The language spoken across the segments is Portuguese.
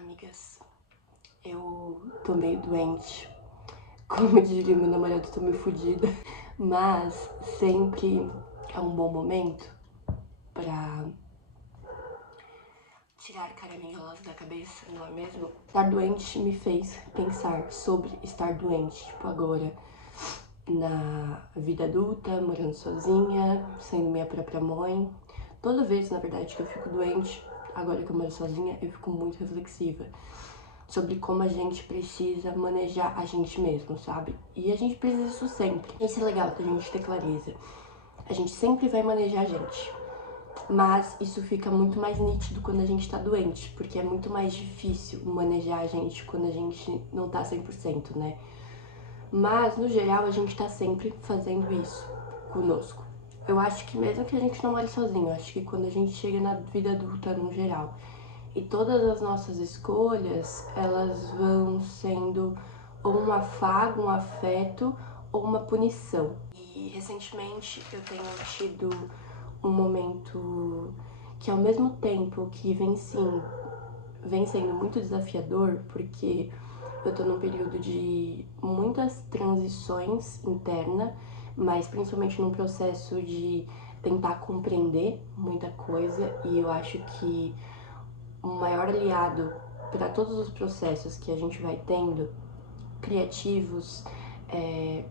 Amigas, eu tô meio doente, como diria meu namorado, tô meio fodida, mas sempre é um bom momento pra tirar caraminholas da cabeça, não é mesmo? Estar doente me fez pensar sobre estar doente, tipo agora, na vida adulta, morando sozinha, sendo minha própria mãe. Toda vez, na verdade, que eu fico doente, agora que eu moro sozinha, eu fico muito reflexiva sobre como a gente precisa manejar a gente mesmo, sabe? E a gente precisa disso sempre. Isso é legal da gente ter clareza. A gente sempre vai manejar a gente. Mas isso fica muito mais nítido quando a gente tá doente, porque é muito mais difícil manejar a gente quando a gente não tá 100%, né? Mas, no geral, a gente tá sempre fazendo isso conosco. Eu acho que mesmo que a gente não more sozinho, eu acho que quando a gente chega na vida adulta no geral, e todas as nossas escolhas, elas vão sendo ou um afago, um afeto ou uma punição. E recentemente eu tenho tido um momento que ao mesmo tempo que vem sendo muito desafiador, porque eu tô num período de muitas transições interna, mas principalmente num processo de tentar compreender muita coisa, e eu acho que o maior aliado para todos os processos que a gente vai tendo, criativos,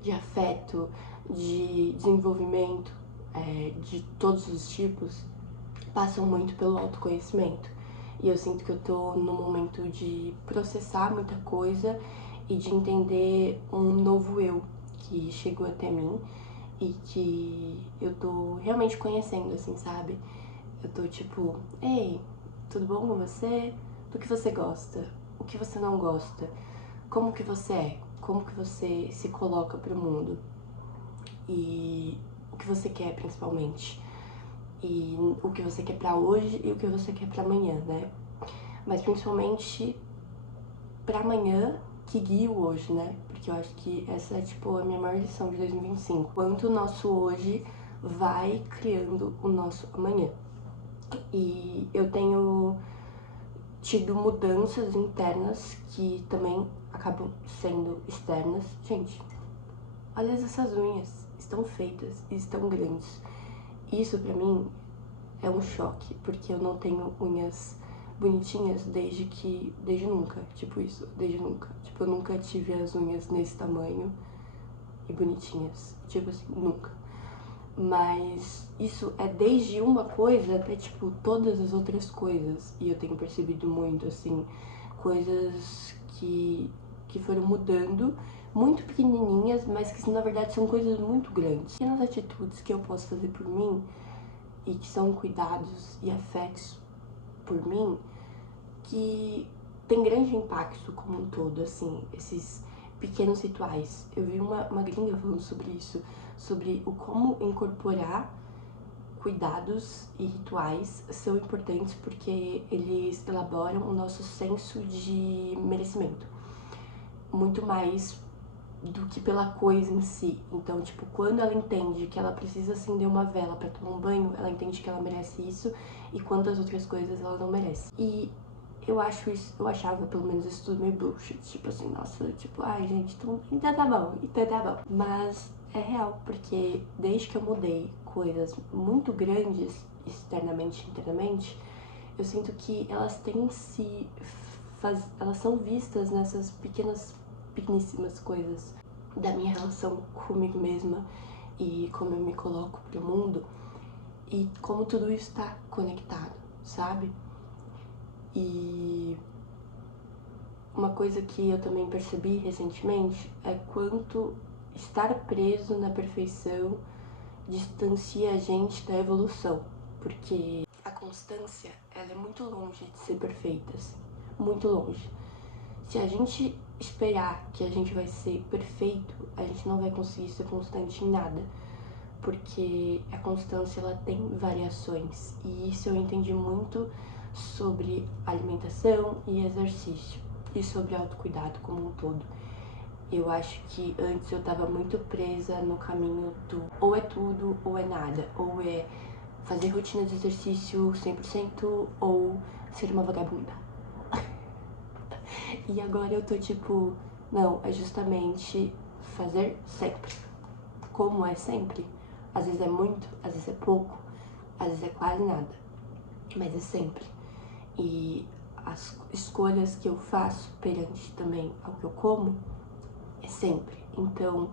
de afeto, de desenvolvimento, de todos os tipos, passam muito pelo autoconhecimento. E eu sinto que eu tô num momento de processar muita coisa e de entender um novo eu que chegou até mim e que eu tô realmente conhecendo, assim, sabe? Eu tô tipo, ei, tudo bom com você? Do que você gosta? O que você não gosta? Como que você é? Como que você se coloca pro mundo? E o que você quer, principalmente? E o que você quer pra hoje e o que você quer pra amanhã, né? Mas principalmente pra amanhã que guia o hoje, né? Porque eu acho que essa é, tipo, a minha maior lição de 2025. Quanto o nosso hoje vai criando o nosso amanhã. E eu tenho tido mudanças internas que também acabam sendo externas. Gente, olha essas unhas, estão feitas e estão grandes. Isso pra mim é um choque, porque eu não tenho unhas bonitinhas desde nunca, tipo isso, desde nunca. Tipo, eu nunca tive as unhas nesse tamanho e bonitinhas, tipo assim, nunca. Mas isso é desde uma coisa até, tipo, todas as outras coisas. E eu tenho percebido muito, assim, coisas que foram mudando, muito pequenininhas, mas que na verdade são coisas muito grandes. Pequenas atitudes que eu posso fazer por mim e que são cuidados e afetos por mim, que tem grande impacto como um todo, assim, esses pequenos rituais. Eu vi uma gringa falando sobre isso, sobre o como incorporar cuidados e rituais são importantes porque eles elaboram o nosso senso de merecimento. Muito mais do que pela coisa em si. Então, tipo, quando ela entende que ela precisa acender uma vela pra tomar um banho, ela entende que ela merece isso e quantas outras coisas ela não merece. E eu achava pelo menos isso tudo meio bullshit, tipo assim, nossa, tipo, ai gente, então tá bom, então tá bom. Mas é real, porque desde que eu mudei coisas muito grandes, externamente e internamente, eu sinto que elas têm elas são vistas nessas pequeníssimas coisas da minha relação comigo mesma e como eu me coloco pro mundo e como tudo isso tá conectado, sabe? E uma coisa que eu também percebi recentemente é quanto estar preso na perfeição distancia a gente da evolução, porque a constância, ela é muito longe de ser perfeita, assim, muito longe. Se a gente esperar que a gente vai ser perfeito, a gente não vai conseguir ser constante em nada, porque a constância ela tem variações, e isso eu entendi muito sobre alimentação e exercício e sobre autocuidado como um todo. Eu acho que antes eu tava muito presa no caminho do ou é tudo ou é nada, ou é fazer rotina de exercício 100% ou ser uma vagabunda. E agora eu tô tipo, não, é justamente fazer sempre. Como é sempre? Às vezes é muito, às vezes é pouco, às vezes é quase nada, mas é sempre. E as escolhas que eu faço perante também ao que eu como é sempre. Então,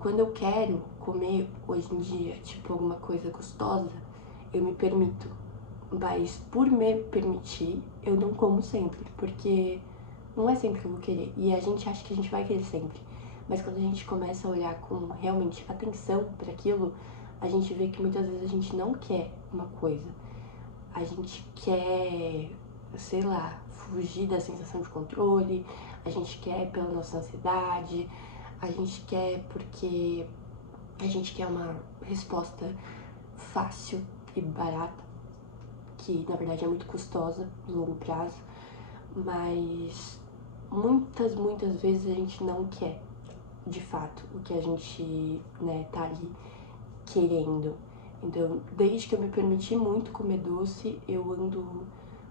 quando eu quero comer hoje em dia, tipo, alguma coisa gostosa, eu me permito. Mas por me permitir, eu não como sempre, porque não é sempre que eu vou querer. E a gente acha que a gente vai querer sempre. Mas quando a gente começa a olhar com realmente atenção para aquilo, a gente vê que muitas vezes a gente não quer uma coisa. A gente quer, sei lá, fugir da sensação de controle, a gente quer pela nossa ansiedade, a gente quer porque a gente quer uma resposta fácil e barata, que na verdade é muito custosa no longo prazo, mas muitas vezes a gente não quer de fato o que a gente, né, tá ali querendo. Então, desde que eu me permiti muito comer doce, eu ando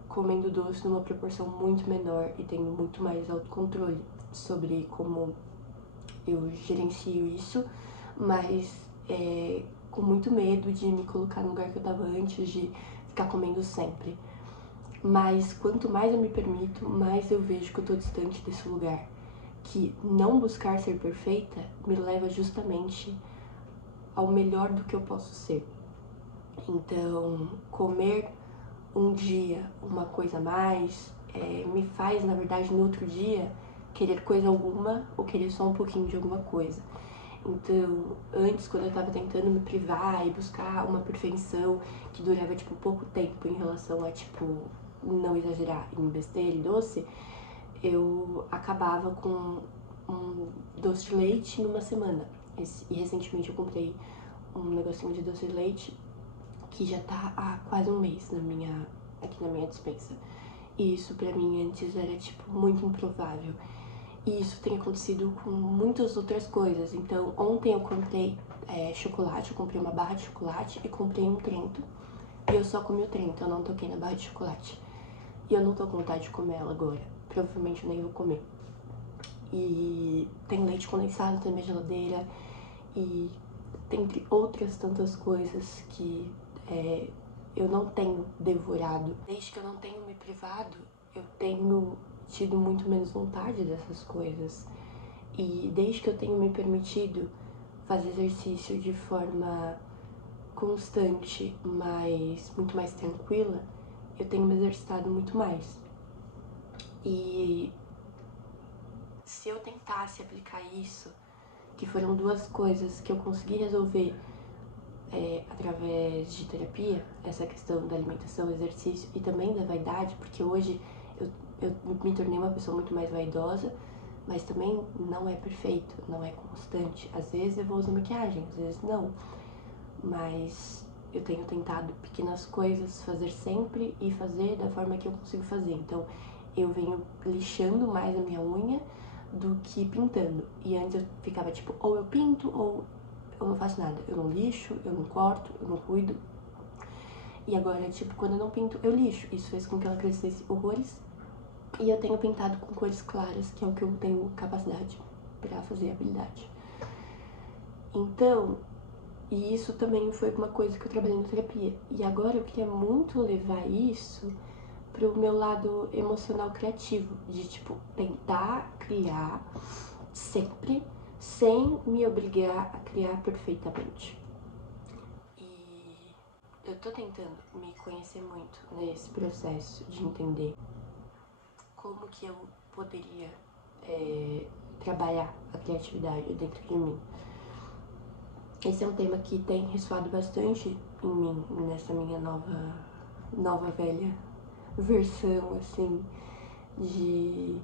comendo doce numa proporção muito menor e tenho muito mais autocontrole sobre como eu gerencio isso, mas com muito medo de me colocar no lugar que eu tava antes, de ficar comendo sempre. Mas quanto mais eu me permito, mais eu vejo que eu tô distante desse lugar. Que não buscar ser perfeita me leva justamente ao melhor do que eu posso ser. Então, comer um dia uma coisa a mais me faz, na verdade, no outro dia, querer coisa alguma ou querer só um pouquinho de alguma coisa. Então, antes, quando eu tava tentando me privar e buscar uma perfeição que durava, tipo, pouco tempo em relação a, tipo, não exagerar em besteira e doce, eu acabava com um doce de leite numa semana. E recentemente eu comprei um negocinho de doce de leite que já tá há quase um mês aqui na minha despensa. E isso pra mim antes era, tipo, muito improvável. E isso tem acontecido com muitas outras coisas. Então, ontem eu comprei chocolate, eu comprei uma barra de chocolate e comprei um Trento. E eu só comi o Trento, eu não toquei na barra de chocolate. E eu não tô com vontade de comer ela agora. Provavelmente eu nem vou comer. E tem leite condensado na minha geladeira. E entre outras tantas coisas que eu não tenho devorado. Desde que eu não tenho me privado, eu tenho tido muito menos vontade dessas coisas. E desde que eu tenho me permitido fazer exercício de forma constante, mas muito mais tranquila, eu tenho me exercitado muito mais. E se eu tentasse aplicar isso, que foram duas coisas que eu consegui resolver através de terapia, essa questão da alimentação, exercício e também da vaidade, porque hoje eu me tornei uma pessoa muito mais vaidosa, mas também não é perfeito, não é constante. Às vezes eu vou usar maquiagem, às vezes não, mas eu tenho tentado pequenas coisas, fazer sempre e fazer da forma que eu consigo fazer. Então eu venho lixando mais a minha unha do que pintando. E antes eu ficava tipo, ou eu pinto ou eu não faço nada. Eu não lixo, eu não corto, eu não cuido. E agora, tipo, quando eu não pinto, eu lixo. Isso fez com que ela crescesse horrores. E eu tenho pintado com cores claras, que é o que eu tenho capacidade pra fazer, habilidade. Então, e isso também foi uma coisa que eu trabalhei na terapia. E agora eu queria muito levar isso pro meu lado emocional criativo. De, tipo, tentar criar sempre, sem me obrigar a criar perfeitamente. E eu tô tentando me conhecer muito nesse processo de entender como que eu poderia trabalhar a criatividade dentro de mim. Esse é um tema que tem ressoado bastante em mim, nessa minha nova velha versão, assim, de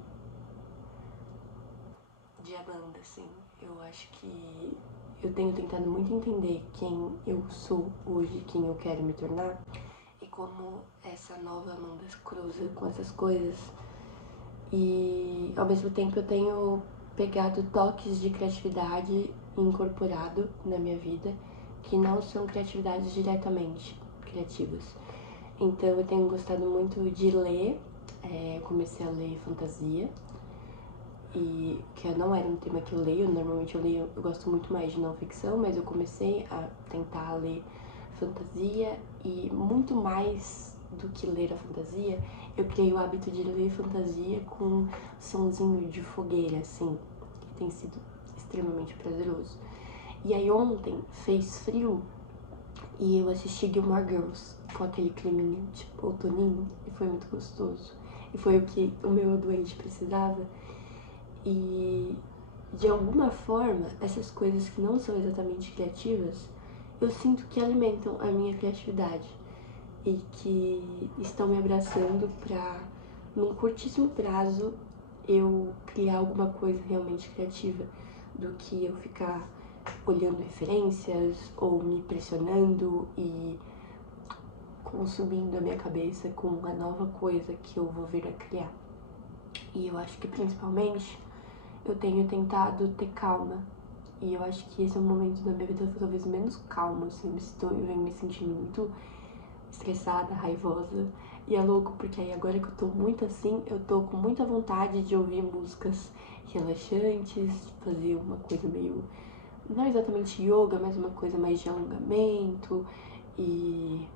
Amanda, assim. Eu acho que eu tenho tentado muito entender quem eu sou hoje, quem eu quero me tornar, e como essa nova Amanda cruza com essas coisas. E ao mesmo tempo eu tenho pegado toques de criatividade e incorporado na minha vida, que não são criatividades diretamente criativas. Então eu tenho gostado muito de ler eu comecei a ler fantasia, e que não era um tema que eu leio. Normalmente eu gosto muito mais de não ficção, mas eu comecei a tentar ler fantasia, e muito mais do que ler a fantasia, eu criei o hábito de ler fantasia com sonzinho de fogueira, assim, que tem sido extremamente prazeroso. E aí ontem fez frio e eu assisti Gilmore Girls com aquele climinha, tipo, outoninho, e foi muito gostoso. E foi o que o meu doente precisava. E de alguma forma, essas coisas que não são exatamente criativas, eu sinto que alimentam a minha criatividade e que estão me abraçando pra, num curtíssimo prazo, eu criar alguma coisa realmente criativa, do que eu ficar olhando referências ou me pressionando e consumindo a minha cabeça com uma nova coisa que eu vou vir a criar. E eu acho que principalmente eu tenho tentado ter calma. E eu acho que esse é um momento da minha vida talvez menos calmo, assim. Eu venho me sentindo muito estressada, raivosa. E é louco porque aí agora que eu tô muito assim, eu tô com muita vontade de ouvir músicas relaxantes, fazer uma coisa meio, não exatamente yoga, mas uma coisa mais de alongamento e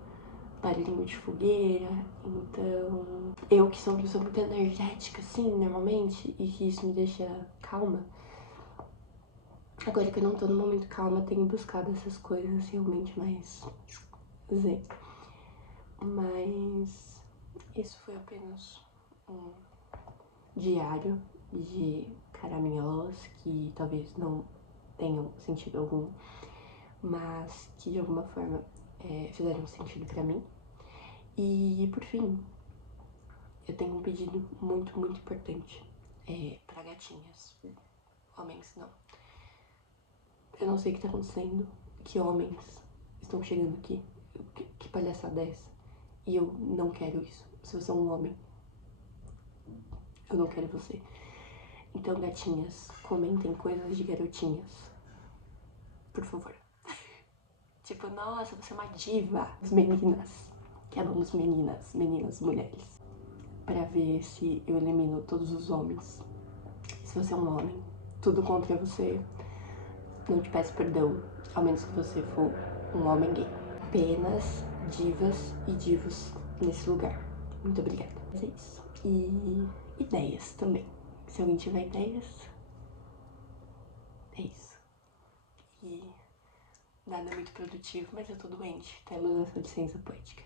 barulhinho de fogueira. Então, eu que sou uma pessoa muito energética, assim, normalmente, e que isso me deixa calma, agora que eu não tô no momento calma, tenho buscado essas coisas realmente mais zen. Mas isso foi apenas um diário de caraminholas que talvez não tenham sentido algum, mas que de alguma forma fizeram sentido pra mim. E por fim, eu tenho um pedido muito, muito importante pra gatinhas. Homens não. Eu não sei o que tá acontecendo, que homens estão chegando aqui. Que palhaçada é essa? E eu não quero isso. Se você é um homem, eu não quero você. Então, gatinhas, comentem coisas de garotinhas. Por favor. Tipo, nossa, você é uma diva. As meninas, que amamos meninas, mulheres. Pra ver se eu elimino todos os homens. Se você é um homem, tudo contra você, não te peço perdão, ao menos que você for um homem gay. Apenas divas e divos nesse lugar. Muito obrigada. Mas é isso. E ideias também. Se alguém tiver ideias, é isso. E nada muito produtivo, mas eu tô doente. Temos essa licença poética.